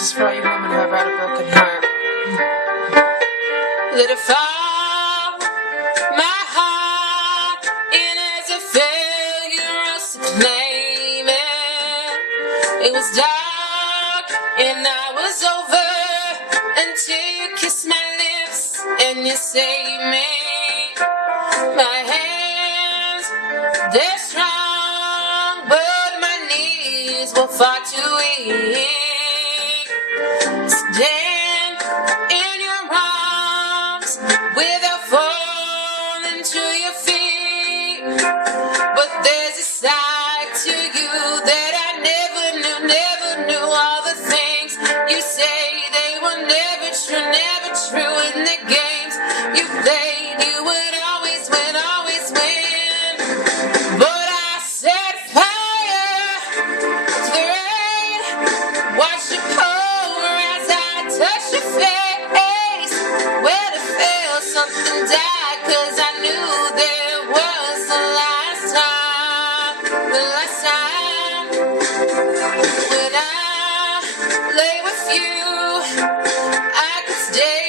is for all you women who have had a broken heart. Let it fall, my heart, in as a failure of claim it. It was dark and I was over until you kissed my lips and you saved me. My hands, they're strong, but my knees were far too weak. Stand in your arms without falling to your feet. But there's a side to you that I never knew. All the things you say, they were never true. In the games you played, you would always win. But I set fire to the rain, watch you pour as I touch your face. Well, it felt something died, 'cause I knew there was the last time when I lay with you, I could stay